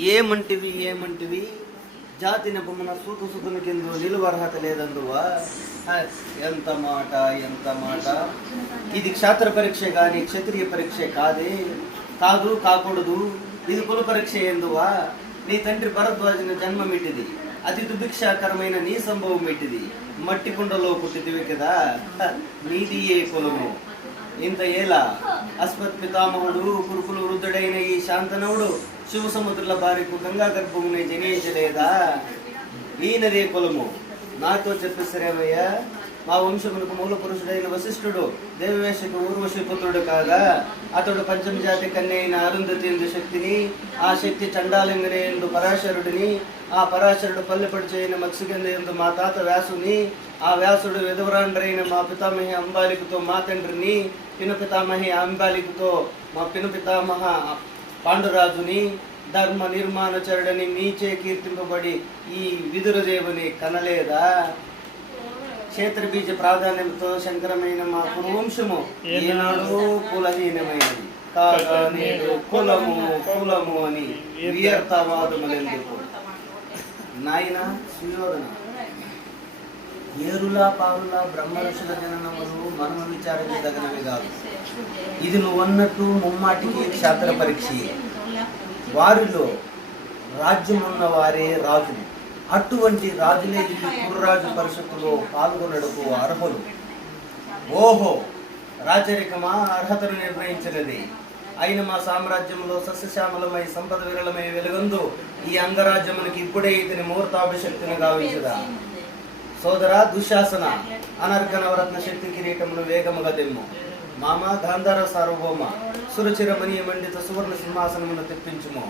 ఏమంటివి జాతి నెపమున సూతు సుతుని కింద నిలువ అర్హత లేదందువా. ఎంత మాట. ఇది క్షాత్ర పరీక్ష కానీ క్షత్రియ పరీక్ష కాకూడదు. ఇది కుల పరీక్ష ఎందువా. నీ తండ్రి భరద్వాజన జన్మమిటిది, అతి దుభిక్షాకరమైన నీ సంభవం ఇటిది. మట్టి కుండలో పుట్టిదివి కదా, నీది ఏ కులము. ఇంత ఏలా అస్మత్ పితామహుడు కురుకులు వృద్ధుడైన ఈ శాంతనవుడు శివసముద్రుల భార్యకు గంగా గర్భముని జనించలేదా. ఈయనదే కులము. నాతో చెప్పేసరేమయ్యా. మా వంశమునకు మూల పురుషుడైన వశిష్ఠుడు దేవవేశకు ఊర్వశి పుత్రుడు కాగా, అతడు పంచమజాతి కన్య అయిన అరుంధతి ఎందు శక్తిని, ఆ శక్తి చండాలింగనే ఎందు పరాశరుడిని, ఆ పరాశరుడు పల్లెపడి చేయని మత్స్యగంధ ఎందు మా తాత వ్యాసుని, ఆ వ్యాసుడు విధవరాండ్రైన మా పితామహి అంబాలికతో మా తండ్రిని, పినపితామహి అంబాలికతో మా పినపితామహ పాండురాజుని, ధర్మ నిర్మాణచరుడని నీచే కీర్తింపబడి ఈ విదురదేవుని కనలేదా. క్షేత్రబీజ ప్రాధాన్యంతో శంకరమైన మా కురువంశము ఈనాడు కులహీనమైనది కాగా నేడు కులము అని వ్యర్థవాదములెందుకు. నాయన సుయోధన, ఏరులా పారులా బ్రహ్మఋషుల జననములు మనము విచారించదగినవి కాదు. ఇది నువ్వన్నట్టు ముమ్మాటికి క్షాత్ర పరీక్ష. వారిలో రాజ్యమున్న వారే రాజులు. అటువంటి రాజులే ఈ కుర్రాజు పరిషత్తులో పాల్గొనడకు అర్హులు. ఓహో, రాజరికమా అర్హతను నిర్ణయించినది. అయిన మా సామ్రాజ్యంలో సస్యశ్యామలమై సంపద విరళమై వెలుగొందు ఈ అంగరాజ్యమునికి ఇప్పుడే ఇతని ముహూర్తాభిషక్తిని గావించదా. సోదరా దుశ్శాసన, అనర్ఘ నవరత్న శక్తి కిరీటమును వేగముగా దెమ్ము. మామ గాంధార సార్వభౌమ, సురచిరమణీయ మండిత సువర్ణ సింహాసనమును తెప్పించుము.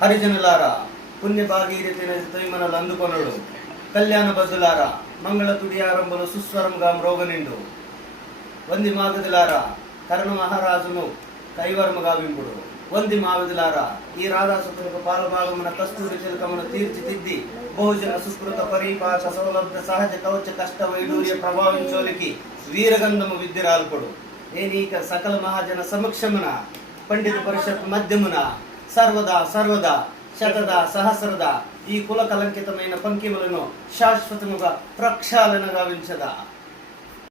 హరిజనులారా, పుణ్య భాగీరథి నది తొయ్మనలు అందుకొనడు. కళ్యాణ బద్దులారా, మంగళ తుడియారంభులు సుస్వరంగా మ్రోగనిండు. వంది మాగదులారా, కర్ణ మహారాజును కైవరముగా వింపుడు. వంది మావిదులారా, ఈ రాధాసుతులకు పాలభాగమున కస్తూరి చిలకమును తీర్చిదిద్ది బహుజన సుస్కృత పరిపాక సౌలభ్య సహజ కవచ కష్ట వైడూర్య ప్రభావించోలికి వీరగంధము విద్యరాల్పుడు. నేనీక సకల మహాజన సమక్షమున పండిత పరిషత్ మధ్యమున సర్వదా శతదా సహస్రదా ఈ కుల కలంకితమైన పంకిములను శాశ్వతముగా ప్రక్షాళన గావించదా.